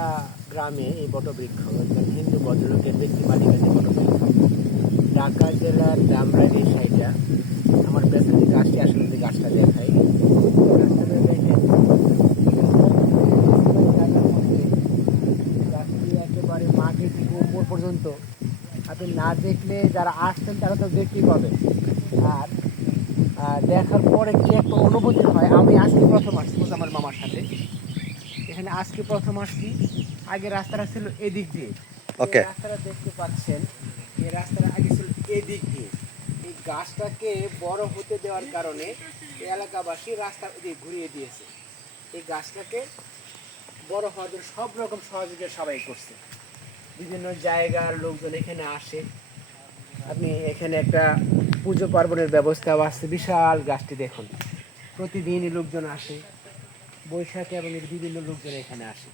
একটা গ্রামে এই বটবৃক্ষ একজন হিন্দু ভদ্রলোকের ব্যক্তি মালিকানা বটবৃক্ষ। ঢাকা জেলার ধামরাইয়ের সাইডটা আমার পেছনে যে গাছটি আসলে যে গাছটা দেখাই গাছটা দেখেন গাছটি একেবারে মাটি থেকে উপর পর্যন্ত আপনি না দেখলে যারা আসছেন তারা তো দেখতেই পাবেন। আর দেখার পরে কি একটা অনুভূতি হয়, আমি আজকে প্রথম আসছি আমার মামার সাথে এখানে, আজকে প্রথম আসছি। আগে রাস্তাটা ছিল এদিক দিয়ে, এই ওকে। রাস্তাটা দেখতে পাচ্ছেন, এই রাস্তাটা আগে ছিল এদিক দিয়ে। এই গাছটাকে বড় হতে দেওয়ার কারণে এই এলাকাবাসী রাস্তা দিয়ে ঘুরিয়ে দিয়েছে। এই গাছটাকে বড় হওয়ার জন্য সব রকম সহযোগিতা সবাই করছে, বিভিন্ন জায়গার লোকজন এখানে আসে। আপনি এখানে একটা পুজো পার্বণের ব্যবস্থাও আছে। বিশাল গাছটি দেখুন, প্রতিদিনই লোকজন আসে, বৈশাখে এবং এর বিভিন্ন লোকজন এখানে আসে।